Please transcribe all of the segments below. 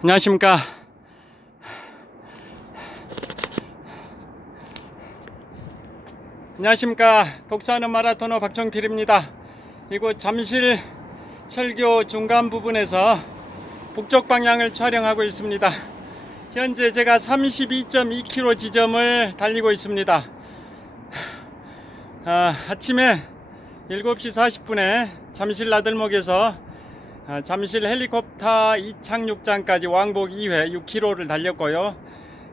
안녕하십니까. 독사하는 마라토너 박정필입니다. 이곳 잠실 철교 중간 부분에서 북쪽 방향을 촬영하고 있습니다. 현재 제가 32.2km 지점을 달리고 있습니다. 아침에 7시 40분에 잠실 나들목에서 잠실 헬리콥터 이착륙장까지 왕복 2회 6km를 달렸고요.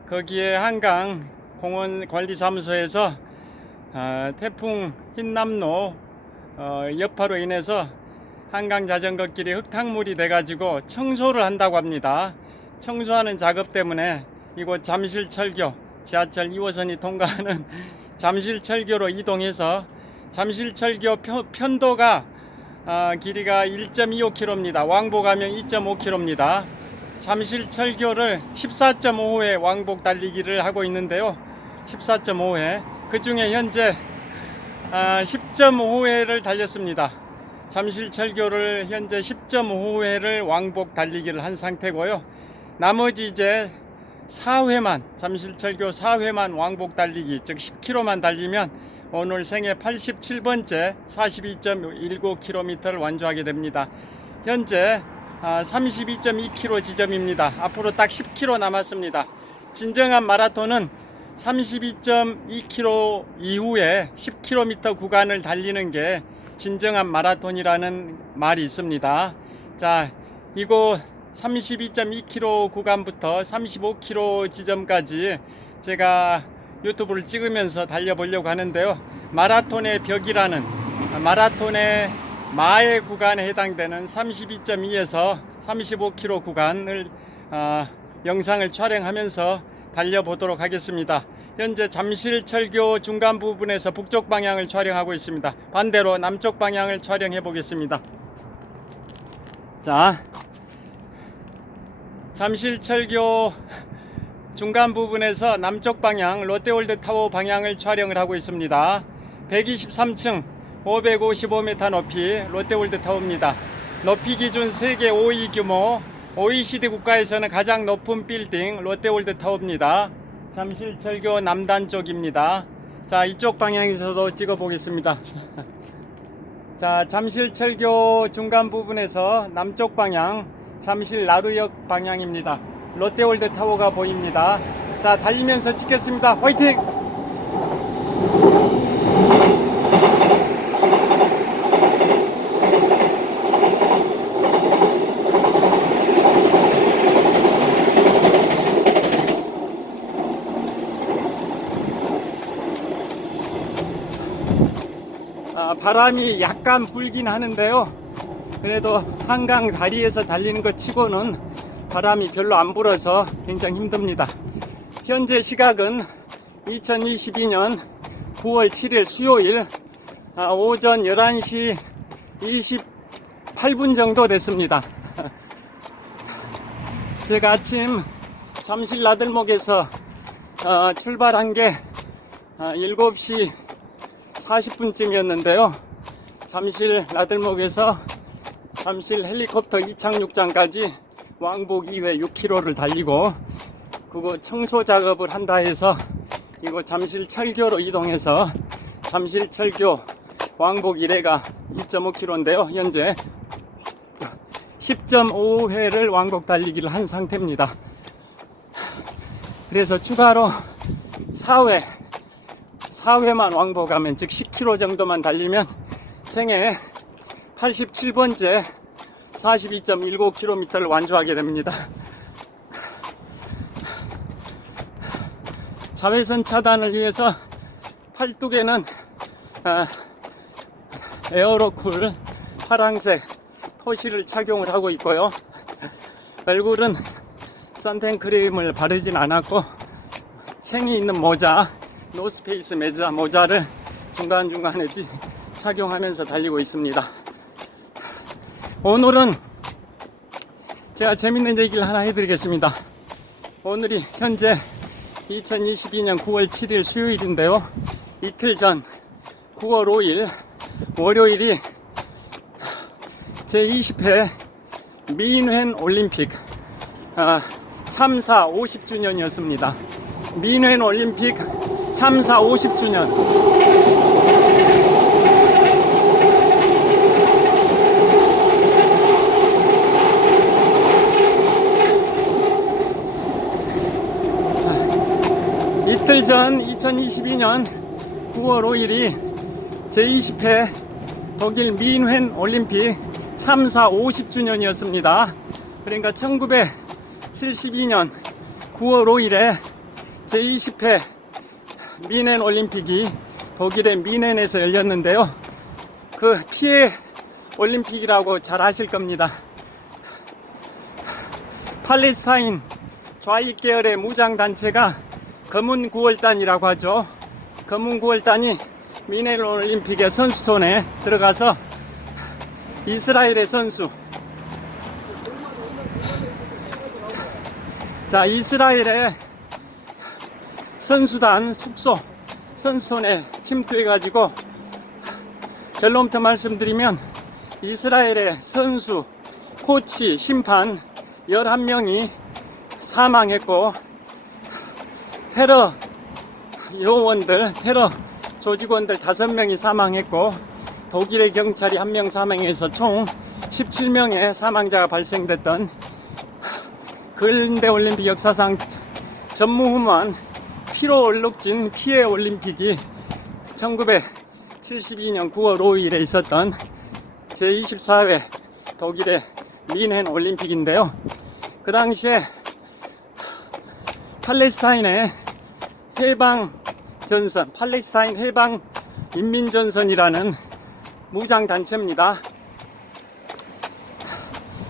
거기에 한강 공원관리사무소에서 태풍 흰남노 여파로 인해서 한강 자전거길이 흙탕물이 돼가지고 청소를 한다고 합니다. 청소하는 작업 때문에 이곳 잠실철교 지하철 2호선이 통과하는 잠실철교로 이동해서 잠실철교 편도가 길이가 1.25km입니다. 왕복하면 2.5km입니다. 잠실철교를 14.5회 왕복 달리기를 하고 있는데요. 14.5회. 그 중에 현재 10.5회를 달렸습니다. 잠실철교를 현재 10.5회를 왕복 달리기를 한 상태고요. 나머지 이제 4회만, 잠실철교 4회만 왕복 달리기, 즉 10km만 달리면 오늘 생애 87번째 42.19km를 완주하게 됩니다. 현재 32.2km 지점입니다. 앞으로 딱 10km 남았습니다. 진정한 마라톤은 32.2km 이후에 10km 구간을 달리는 게 진정한 마라톤이라는 말이 있습니다. 자, 이곳 32.2km 구간부터 35km 지점까지 제가 유튜브를 찍으면서 달려보려고 하는데요. 마라톤의 벽이라는 마라톤의 마의 구간에 해당되는 32.2에서 35km 구간을 영상을 촬영하면서 달려보도록 하겠습니다. 현재 잠실철교 중간 부분에서 북쪽 방향을 촬영하고 있습니다. 반대로 남쪽 방향을 촬영해 보겠습니다. 자, 잠실철교 중간 부분에서 남쪽 방향 롯데월드타워 방향을 촬영을 하고 있습니다. 123층 555m 높이 롯데월드타워입니다. 높이 기준 세계 5위 규모 OECD 국가에서는 가장 높은 빌딩 롯데월드타워입니다. 잠실철교 남단 쪽입니다. 자, 이쪽 방향에서도 찍어 보겠습니다. 자, 잠실철교 중간 부분에서 남쪽 방향 잠실 나루역 방향입니다. 롯데월드타워가 보입니다. 자, 달리면서 찍겠습니다. 화이팅! 바람이 약간 불긴 하는데요. 그래도 한강 다리에서 달리는 것 치고는 바람이 별로 안 불어서 굉장히 힘듭니다. 현재 시각은 2022년 9월 7일 수요일 오전 11시 28분 정도 됐습니다. 제가 아침 잠실 나들목에서 출발한 게 7시 40분쯤이었는데요. 잠실 나들목에서 잠실 헬리콥터 이착륙장까지 왕복 2회 6km를 달리고 그거 청소 작업을 한다 해서 이곳 잠실철교로 이동해서 잠실철교 왕복 1회가 2.5km인데요. 현재 10.5회를 왕복 달리기를 한 상태입니다. 그래서 추가로 4회만 왕복하면 즉 10km 정도만 달리면 생애 87번째 42.19km를 완주하게 됩니다. 자외선 차단을 위해서 팔뚝에는 에어로쿨 파랑색 토시를 착용을 하고 있고요. 얼굴은 선텐크림을 바르진 않았고 챙이 있는 모자, 노스페이스 모자를 중간중간에 착용하면서 달리고 있습니다. 오늘은 제가 재밌는 얘기를 하나 해드리겠습니다. 오늘이 현재 2022년 9월 7일 수요일인데요. 이틀 전 9월 5일 월요일이 제20회 미인회 올림픽 참사 50주년이었습니다. 민헨 올림픽 참사 50주년. 이틀 전 2022년 9월 5일이 제20회 독일 민헨 올림픽 참사 50주년이었습니다. 그러니까 1972년 9월 5일에 제20회 민헨 올림픽이 독일의 민헨에서 열렸는데요. 그 피해 올림픽이라고 잘 아실 겁니다. 팔레스타인 좌익 계열의 무장단체가 검은 9월단이라고 하죠. 검은 9월단이 민헨 올림픽의 선수촌에 들어가서 이스라엘의 선수, 이스라엘의 선수단 숙소 선수촌에 침투해가지고, 결론부터 말씀드리면 이스라엘의 선수, 코치, 심판 11명이 사망했고, 테러 요원들, 테러 조직원들 5명이 사망했고, 독일의 경찰이 1명 사망해서 총 17명의 사망자가 발생됐던 근대 올림픽 역사상 전무후무한 피로 얼룩진 피해 올림픽이 1972년 9월 5일에 있었던 제24회 독일의 민헨 올림픽인데요. 그 당시에 팔레스타인의 해방전선, 팔레스타인 해방인민전선이라는 무장단체입니다.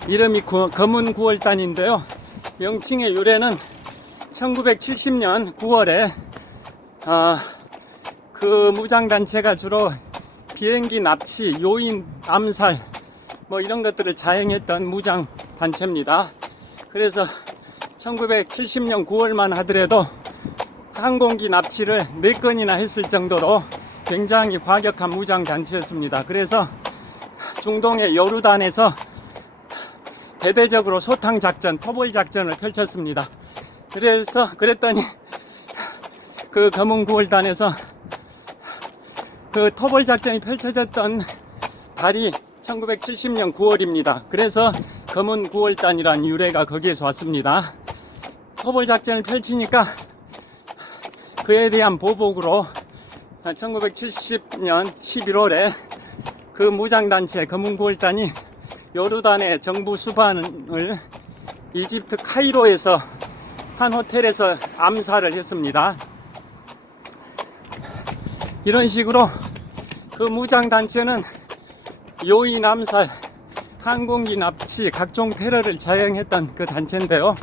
이름이 검은 9월단인데요. 명칭의 유래는 1970년 9월에 그 무장단체가 주로 비행기 납치, 요인 암살 뭐 이런 것들을 자행했던 무장단체입니다. 그래서 1970년 9월만 하더라도 항공기 납치를 4건이나 했을 정도로 굉장히 과격한 무장단체였습니다. 그래서 중동의 요르단에서 대대적으로 소탕작전, 토벌작전을 펼쳤습니다. 그랬더니 그 검은 9월단에서 그 토벌작전이 펼쳐졌던 달이 1970년 9월입니다. 그래서 검은 9월단이란 유래가 거기에서 왔습니다. 토벌작전을 펼치니까 그에 대한 보복으로 1970년 11월에 그 무장단체 검은 9월단이 요르단의 정부 수반을 이집트 카이로에서 한 호텔에서 암살을 했습니다. 이런 식으로 그 무장단체는 요인 암살, 항공기 납치, 각종 테러를 자행했던 그 단체인데요.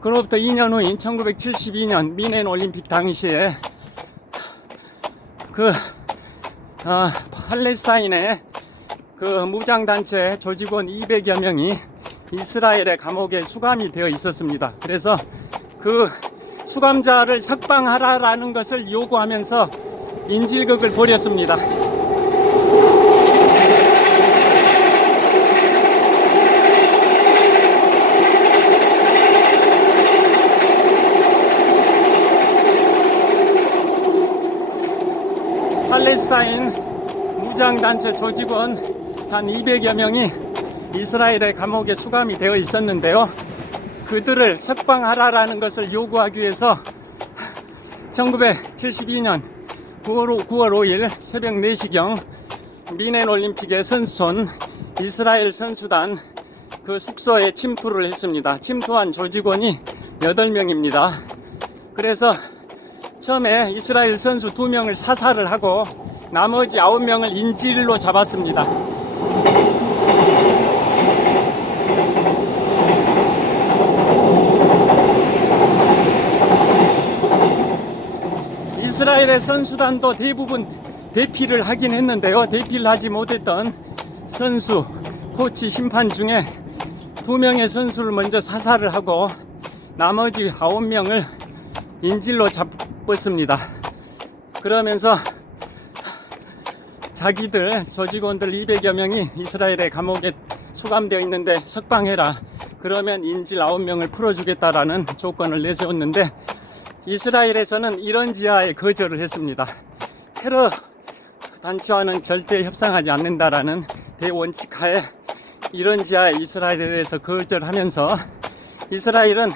그로부터 2년 후인 1972년 민헨 올림픽 당시에 팔레스타인의 그 무장단체 조직원 200여 명이 이스라엘의 감옥에 수감이 되어 있었습니다. 그래서 그 수감자를 석방하라라는 것을 요구하면서 인질극을 벌였습니다. 팔레스타인 무장단체 조직원 한 200여 명이 이스라엘의 감옥에 수감이 되어 있었는데요. 그들을 석방하라라는 것을 요구하기 위해서 1972년 9월 5일 새벽 4시경 민헨 올림픽의 선수촌 이스라엘 선수단 그 숙소에 침투를 했습니다. 침투한 조직원이 8명입니다. 그래서 처음에 이스라엘 선수 2명을 사살을 하고 나머지 9명을 인질로 잡았습니다. 이스라엘의 선수단도 대부분 대피를 하긴 했는데요. 대피를 하지 못했던 선수, 코치, 심판 중에 2명의 선수를 먼저 사살을 하고 나머지 9명을 인질로 잡았습니다. 그러면서 자기들 조직원들 200여 명이 이스라엘의 감옥에 수감되어 있는데 석방해라. 그러면 인질 9명을 풀어주겠다라는 조건을 내세웠는데 이스라엘에서는 이런 지하에 거절을 했습니다. 테러 단체와는 절대 협상하지 않는다라는 대원칙 하에 이런 지하에 이스라엘에 대해서 거절하면서 이스라엘은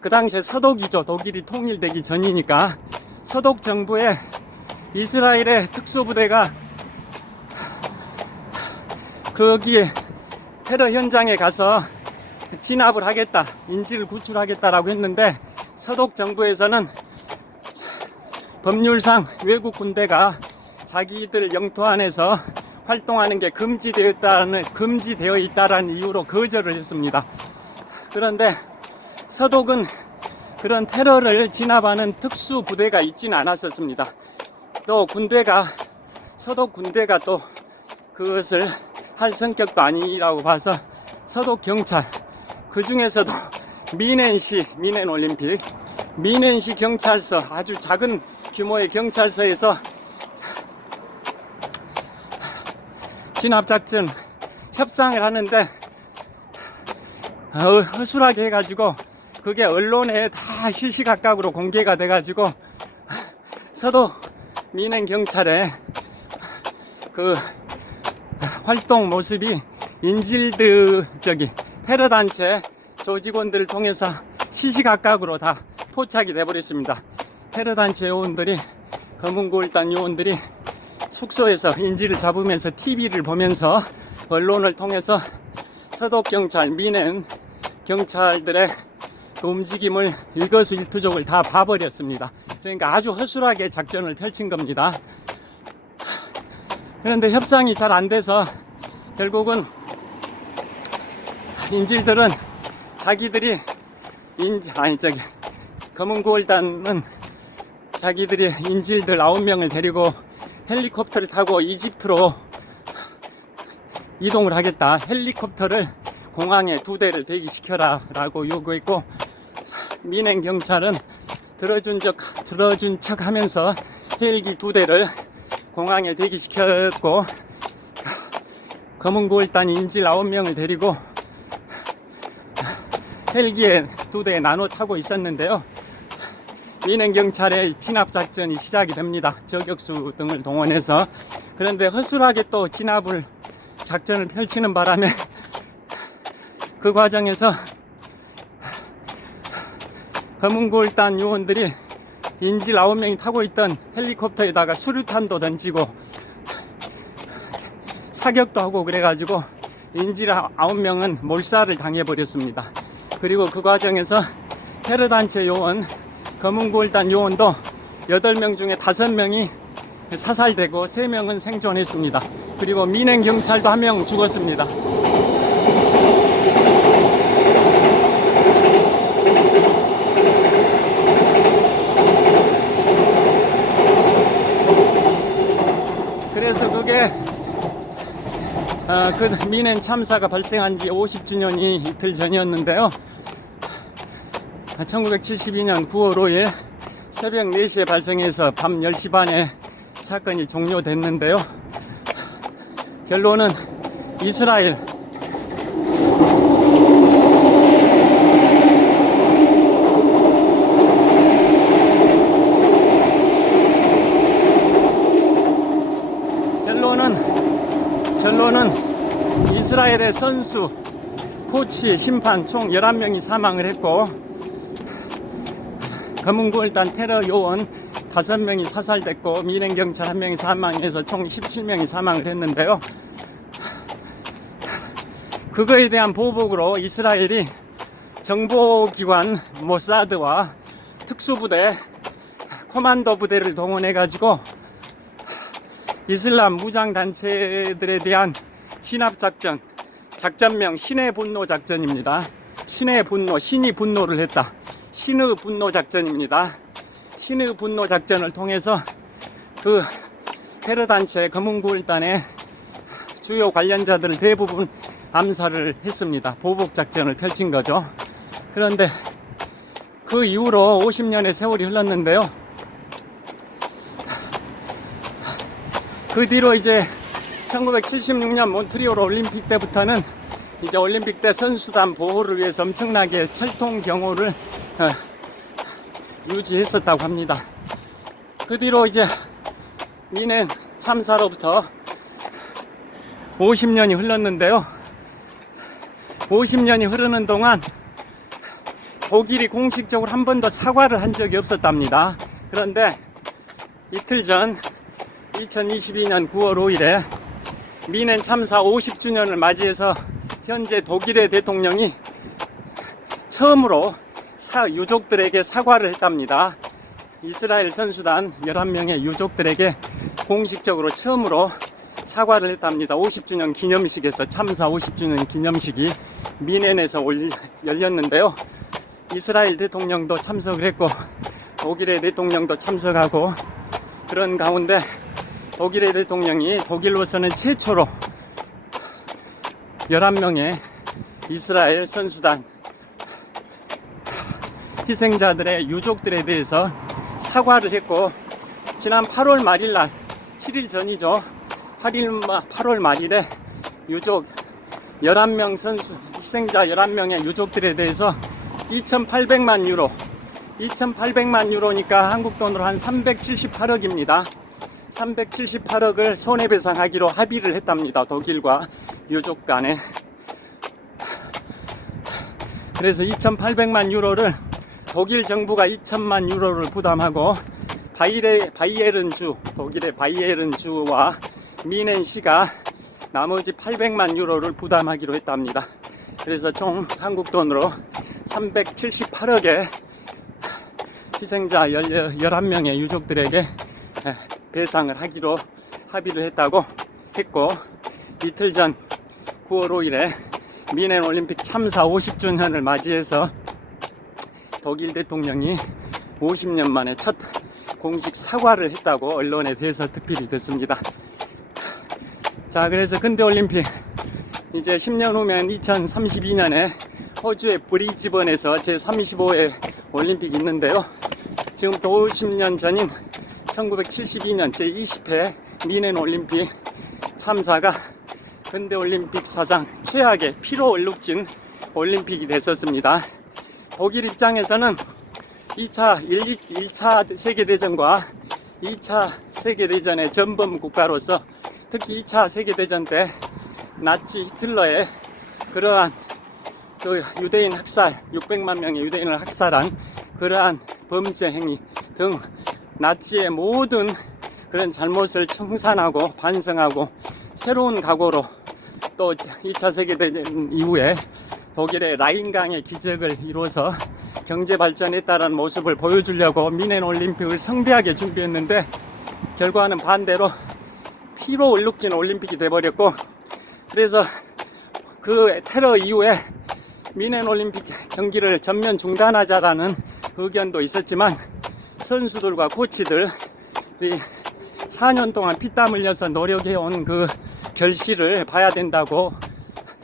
그 당시에 서독이죠. 독일이 통일되기 전이니까 서독 정부에 이스라엘의 특수부대가 거기에 테러 현장에 가서 진압을 하겠다, 인질을 구출하겠다라고 했는데 서독 정부에서는 법률상 외국 군대가 자기들 영토 안에서 활동하는 게 금지되어 있다라는 이유로 거절을 했습니다. 그런데 서독은 그런 테러를 진압하는 특수 부대가 있지는 않았었습니다. 또 서독 군대가 또 그것을 할 성격도 아니라고 봐서 서독 경찰, 그 중에서도 미넨올림픽, 미넨시 경찰서, 아주 작은 규모의 경찰서에서 진압작전 협상을 하는데 허술하게 해가지고 그게 언론에 다 실시각각으로 공개가 돼가지고 서독 미넨 경찰의 그 활동 모습이 테러 단체 조직원들을 통해서 시시각각으로 다 포착이 돼버렸습니다. 테러 단체 요원들이, 검은고울단 요원들이 숙소에서 인질을 잡으면서 TV를 보면서 언론을 통해서 서독 경찰, 미넨 경찰들의 그 움직임을 일거수일투족을 다 봐버렸습니다. 그러니까 아주 허술하게 작전을 펼친 겁니다. 그런데 협상이 잘 안 돼서 결국은 인질들은 자기들이 검은고울단은 자기들이 인질들 9명을 데리고 헬리콥터를 타고 이집트로 이동을 하겠다. 헬리콥터를 공항에 2대를 대기시켜라 라고 요구했고, 미넨 경찰은 들어준 척 하면서 헬기 2대를 공항에 대기시켰고, 검은고울단 인질 9명을 데리고 헬기에 2대에 나눠 타고 있었는데요. 미넨 경찰의 진압작전이 시작이 됩니다. 저격수 등을 동원해서. 그런데 허술하게 또 작전을 펼치는 바람에 그 과정에서 검은고울단 요원들이 인질 9명이 타고 있던 헬리콥터에다가 수류탄도 던지고 사격도 하고 그래가지고 인질 9명은 몰살을 당해버렸습니다. 그리고 그 과정에서 테러단체 요원, 검은고울단 요원도 8명 중에 5명이 사살되고 3명은 생존했습니다. 그리고 미넨 경찰도 1명 죽었습니다. 그래서 그게 그 미넨 참사가 발생한 지 50주년이 이틀 전이었는데요. 1972년 9월 5일 새벽 4시에 발생해서 밤 10시 반에 사건이 종료됐는데요. 결론은 이스라엘 결론은 이스라엘의 선수, 코치, 심판 총 11명이 사망을 했고, 검은고울단 테러 요원 5명이 사살됐고, 미넨 경찰 1명이 사망해서 총 17명이 사망을 했는데요. 그거에 대한 보복으로 이스라엘이 정보기관 모사드와 특수부대, 코만도 부대를 동원해가지고 이슬람 무장단체들에 대한 진압작전, 작전명 신의 분노 작전입니다. 신의 분노, 신이 분노를 했다. 신의 분노 작전입니다. 신의 분노 작전을 통해서 그 테러단체 검은고울단의 주요 관련자들을 대부분 암살을 했습니다. 보복작전을 펼친 거죠. 그런데 그 이후로 50년의 세월이 흘렀는데요. 그 뒤로 이제 1976년 몬트리올 올림픽 때부터는 이제 올림픽 때 선수단 보호를 위해서 엄청나게 철통 경호를 유지했었다고 합니다. 그 뒤로 이제 미넨 참사로부터 50년이 흘렀는데요. 50년이 흐르는 동안 독일이 공식적으로 한 번도 사과를 한 적이 없었답니다. 그런데 이틀 전 2022년 9월 5일에 미넨 참사 50주년을 맞이해서 현재 독일의 대통령이 처음으로 유족들에게 사과를 했답니다. 이스라엘 선수단 11명의 유족들에게 공식적으로 처음으로 사과를 했답니다. 50주년 기념식에서, 참사 50주년 기념식이 미넨에서 열렸는데요. 이스라엘 대통령도 참석을 했고 독일의 대통령도 참석하고, 그런 가운데 독일의 대통령이 독일로서는 최초로 11명의 이스라엘 선수단 희생자들의 유족들에 대해서 사과를 했고, 지난 8월 말일 날, 7일 전이죠. 8월 말일에 유족 11명 희생자 11명의 유족들에 대해서 2,800만 유로, 2,800만 유로니까 한국 돈으로 한 378억입니다. 378억을 손해배상하기로 합의를 했답니다. 독일과 유족 간에. 그래서 2,800만 유로를 독일 정부가 2,000만 유로를 부담하고, 바이에른주, 독일의 바이에른주와 미넨시가 나머지 800만 유로를 부담하기로 했답니다. 그래서 총 한국 돈으로 378억의 희생자 11명의 유족들에게 배상을 하기로 합의를 했다고 했고, 이틀 전 9월 5일에 미넨 올림픽 참사 50주년을 맞이해서 독일 대통령이 50년 만에 첫 공식 사과를 했다고 언론에 대해서 특필이 됐습니다. 자, 그래서 근대올림픽 이제 10년 후면 2032년에 호주의 브리즈번에서 제35회 올림픽이 있는데요. 지금부터 50년 전인 1972년 제20회 미넨 올림픽 참사가 근대올림픽 사상 최악의 피로 얼룩진 올림픽이 됐었습니다. 독일 입장에서는 1차 세계대전과 2차 세계대전의 전범 국가로서, 특히 2차 세계대전 때 나치 히틀러의 그러한 그 유대인 학살, 600만 명의 유대인을 학살한 그러한 범죄 행위 등 나치의 모든 그런 잘못을 청산하고 반성하고 새로운 각오로, 또 2차 세계대전 이후에 독일의 라인강의 기적을 이루어서 경제 발전했다는 모습을 보여주려고 미넨 올림픽을 성대하게 준비했는데, 결과는 반대로 피로 얼룩진 올림픽이 돼버렸고, 그래서 그 테러 이후에 미넨 올림픽 경기를 전면 중단하자라는 의견도 있었지만, 선수들과 코치들이 4년 동안 피땀 흘려서 노력해온 그 결실을 봐야 된다고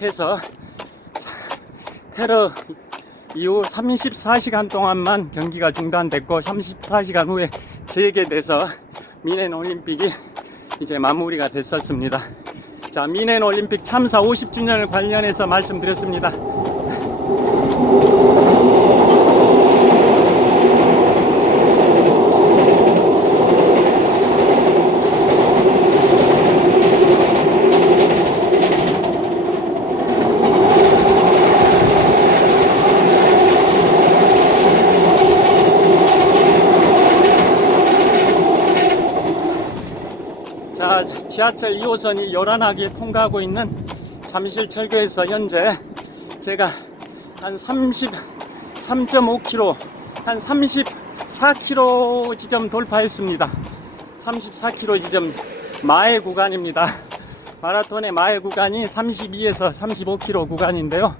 해서 테러 이후 34시간 동안만 경기가 중단됐고, 34시간 후에 재개돼서 미넨 올림픽이 이제 마무리가 됐었습니다. 자, 미넨 올림픽 참사 50주년을 관련해서 말씀드렸습니다. 자, 지하철 2호선이 요란하게 통과하고 있는 잠실철교에서 현재 제가 한 33.5km, 한 34km 지점 돌파했습니다. 34km 지점 마의 구간입니다. 마라톤의 마의 구간이 32에서 35km 구간인데요.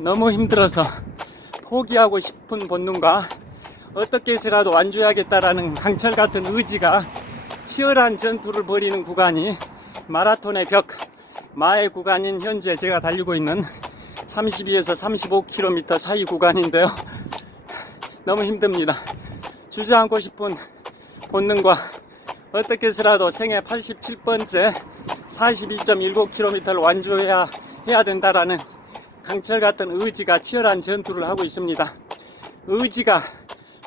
너무 힘들어서 포기하고 싶은 본능과 어떻게 해서라도 완주해야겠다라는 강철 같은 의지가 치열한 전투를 벌이는 구간이 마라톤의 벽, 마의 구간인 현재 제가 달리고 있는 32에서 35km 사이 구간인데요. 너무 힘듭니다. 주저앉고 싶은 본능과 어떻게 해서라도 생애 87번째 42.19km를 완주해야 해야 된다라는 강철 같은 의지가 치열한 전투를 하고 있습니다. 의지가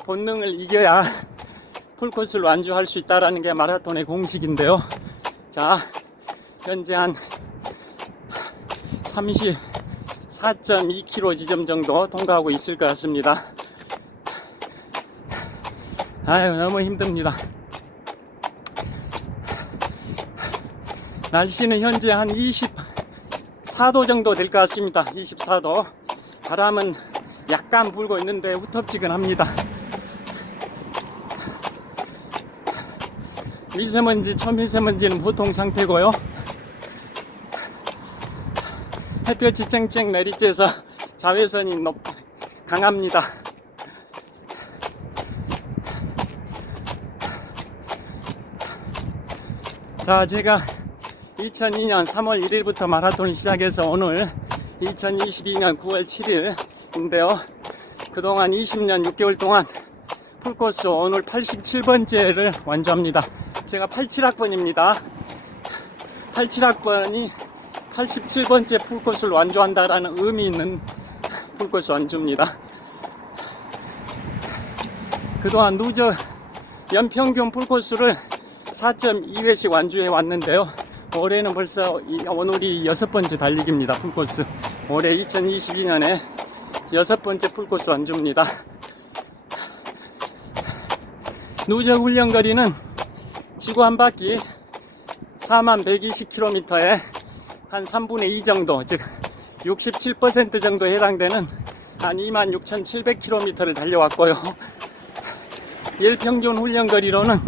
본능을 이겨야 풀코스를 완주할 수 있다라는 게 마라톤의 공식인데요. 자, 현재 한 34.2km 지점 정도 통과하고 있을 것 같습니다. 아유, 너무 힘듭니다. 날씨는 현재 한 24도 정도 될 것 같습니다. 24도. 바람은 약간 불고 있는데 후텁지근합니다. 미세먼지, 초미세먼지는 보통 상태고요. 햇볕이 쨍쨍 내리쬐서 자외선이 강합니다. 자, 제가 2002년 3월 1일부터 마라톤을 시작해서 오늘 2022년 9월 7일인데요. 그동안 20년 6개월 동안 풀코스 오늘 87번째를 완주합니다. 제가 87학번입니다. 87학번이 87번째 풀코스를 완주한다라는 의미 있는 풀코스 완주입니다. 그동안 누저 연평균 풀코스를 4.2회씩 완주해 왔는데요. 올해는 벌써 오늘이 6번째 달리기입니다. 풀코스. 올해 2022년에 6번째 풀코스 완주입니다. 누적 훈련 거리는 지구 한 바퀴 4120km에 한 3분의 2 정도, 즉 67% 정도에 해당되는 한 26,700km를 달려왔고요. 일평균 훈련 거리로는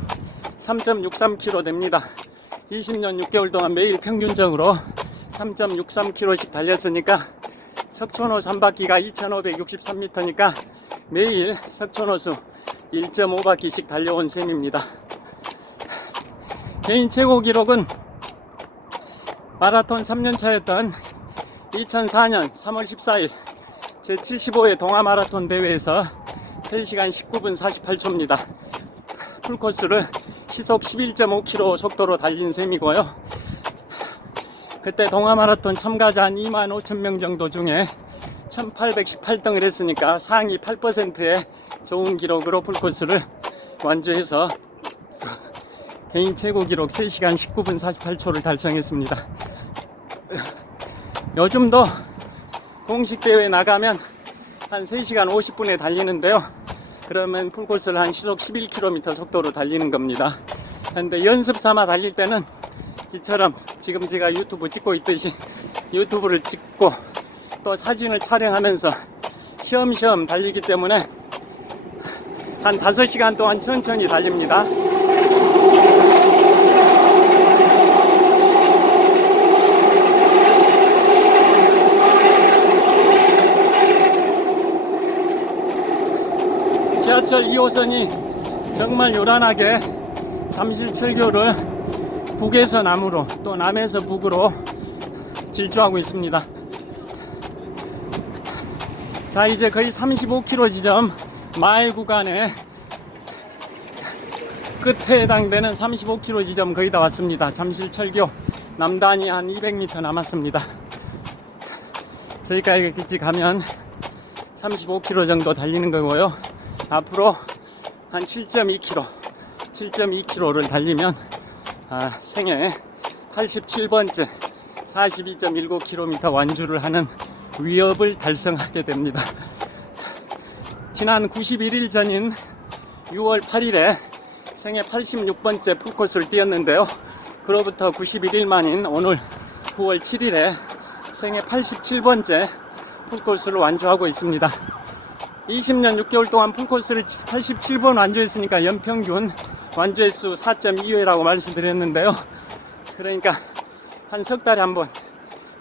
3.63km 됩니다. 20년 6개월 동안 매일 평균적으로 3.63km씩 달렸으니까 석촌호수 한 바퀴가 2,563m니까 매일 석촌호수 1.5바퀴씩 달려온 셈입니다. 개인 최고 기록은 마라톤 3년차였던 2004년 3월 14일 제75회 동아마라톤 대회에서 3시간 19분 48초입니다. 풀코스를 시속 11.5km 속도로 달린 셈이고요. 그때 동아마라톤 참가자 한 25,000명 정도 중에 1818등을 했으니까 상위 8%의 좋은 기록으로 풀코스를 완주해서 개인 최고 기록 3시간 19분 48초를 달성했습니다. 요즘도 공식 대회 나가면 한 3시간 50분에 달리는데요. 그러면 풀코스를 한 시속 11km 속도로 달리는 겁니다. 근데 연습 삼아 달릴 때는 이처럼 지금 제가 유튜브 찍고 있듯이 유튜브를 찍고 또 사진을 촬영하면서 시험시험 달리기 때문에 한 5시간 동안 천천히 달립니다. 지하철 2호선이 정말 요란하게 잠실철교를 북에서 남으로 또 남에서 북으로 질주하고 있습니다. 자, 이제 거의 35km 지점 마일 구간에 끝에 해당되는 35km 지점 거의 다 왔습니다. 잠실철교 남단이 한 200m 남았습니다. 저희까지 가면 35km 정도 달리는 거고요. 앞으로 한 7.2km를 달리면 생애 87번째 42.19km 완주를 하는 위협을 달성하게 됩니다. 지난 91일 전인 6월 8일에 생애 86번째 풀코스를 뛰었는데요. 그로부터 91일 만인 오늘 9월 7일에 생애 87번째 풀코스를 완주하고 있습니다. 20년 6개월 동안 풀코스를 87번 완주했으니까 연평균 완주횟수 4.2회라고 말씀드렸는데요. 그러니까 한 석 달에 한 번,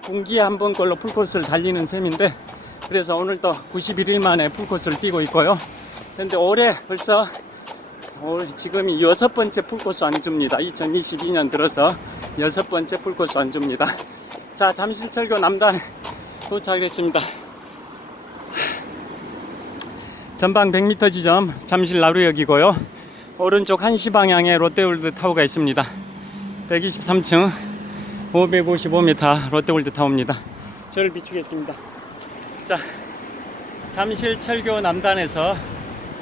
분기에 한 번 걸로 풀코스를 달리는 셈인데, 그래서 오늘도 91일 만에 풀코스를 뛰고 있고요. 근데 올해 벌써 지금이 6번째 풀코스 완주입니다. 2022년 들어서 6번째 풀코스 완주입니다. 자, 잠실철교 남단에 도착했습니다. 전방 100m 지점 잠실 나루역이고요. 오른쪽 1시 방향에 롯데월드 타워가 있습니다. 123층 555m 롯데월드 타워입니다. 저를 비추겠습니다. 자, 잠실철교 남단에서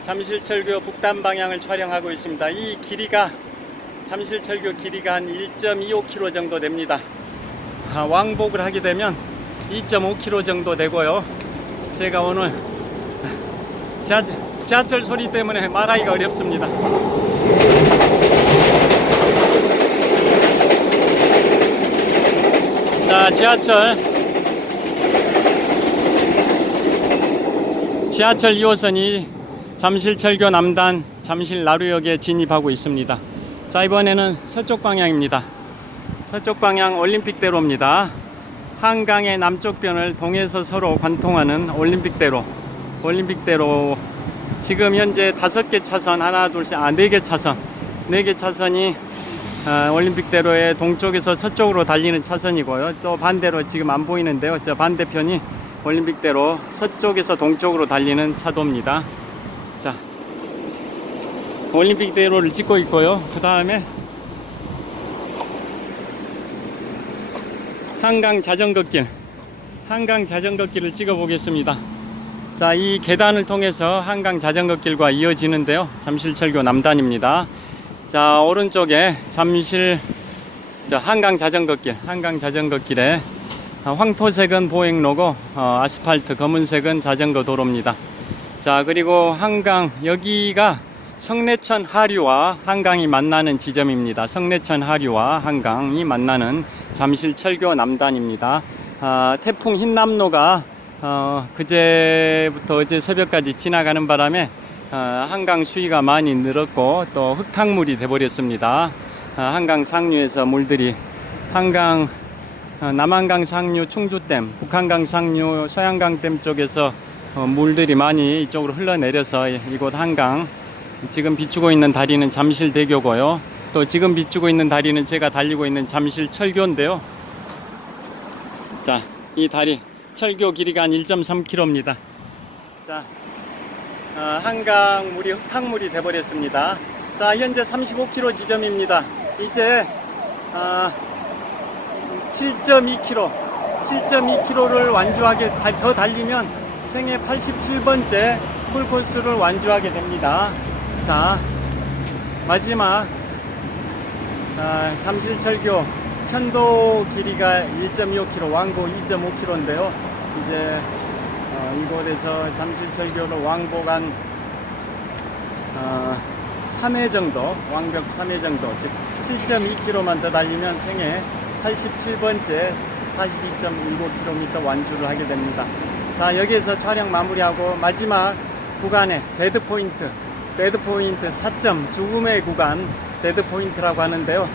잠실철교 북단 방향을 촬영하고 있습니다. 이 길이가 잠실철교 길이가 한 1.25km 정도 됩니다. 왕복을 하게 되면 2.5km 정도 되고요. 제가 오늘 지하철 소리 때문에 말하기가 어렵습니다. 자, 지하철 2호선이 잠실철교 남단 잠실 나루역에 진입하고 있습니다. 자, 이번에는 서쪽 방향입니다. 서쪽 방향 올림픽대로입니다. 한강의 남쪽 변을 동에서 서로 관통하는 올림픽대로. 지금 현재 5개 차선, 하나, 둘, 셋, 4개 차선. 4개 차선이 올림픽대로의 동쪽에서 서쪽으로 달리는 차선이고요. 또 반대로 지금 안 보이는데요. 저 반대편이 올림픽대로 서쪽에서 동쪽으로 달리는 차도입니다. 자, 올림픽대로를 찍고 있고요. 그 다음에 한강 자전거길을 찍어 보겠습니다. 자, 이 계단을 통해서 한강 자전거길과 이어지는데요. 잠실철교 남단입니다. 자, 오른쪽에 한강 자전거길에 황토색은 보행로고 아스팔트, 검은색은 자전거 도로입니다. 자, 그리고 여기가 성내천 하류와 한강이 만나는 지점입니다. 성내천 하류와 한강이 만나는 잠실철교 남단입니다. 태풍 흰남노가 그제부터 어제 새벽까지 지나가는 바람에 한강 수위가 많이 늘었고 또 흙탕물이 돼버렸습니다. 한강 상류에서 물들이 남한강 상류 충주댐, 북한강 상류 서양강댐 쪽에서 물들이 많이 이쪽으로 흘러내려서 이곳 한강, 지금 비추고 있는 다리는 잠실대교고요. 또 지금 비추고 있는 다리는 제가 달리고 있는 잠실철교인데요. 자, 이 다리 철교 길이가 한 1.3km입니다. 자, 한강 물이 흙탕물이 돼버렸습니다. 자, 현재 35km 지점입니다. 이제 7.2km를 완주하게 더 달리면 생애 87번째 풀코스를 완주하게 됩니다. 자, 마지막 잠실철교 편도 길이가 1.25km, 왕복 2.5km인데요. 이제 이곳에서 잠실철교를 왕복한 3회 정도, 왕복 3회 정도, 즉 7.2km만 더 달리면 생애 87번째 42.19km 완주를 하게 됩니다. 자, 여기에서 촬영 마무리하고 마지막 구간에 데드포인트 4점 죽음의 구간 데드포인트라고 하는데요.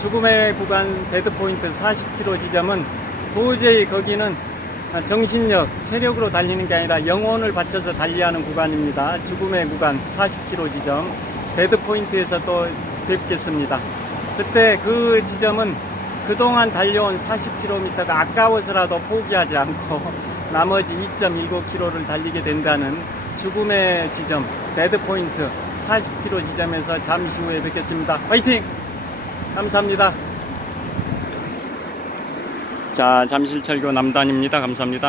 죽음의 구간 데드포인트 40km 지점은 도저히 거기는 정신력, 체력으로 달리는 게 아니라 영혼을 바쳐서 달려하는 구간입니다. 죽음의 구간 40km 지점 데드포인트에서 또 뵙겠습니다. 그때 그 지점은 그동안 달려온 40km가 아까워서라도 포기하지 않고 나머지 2.19km를 달리게 된다는 죽음의 지점 데드포인트 40km 지점에서 잠시 후에 뵙겠습니다. 화이팅! 감사합니다. 자, 잠실철교 남단입니다. 감사합니다.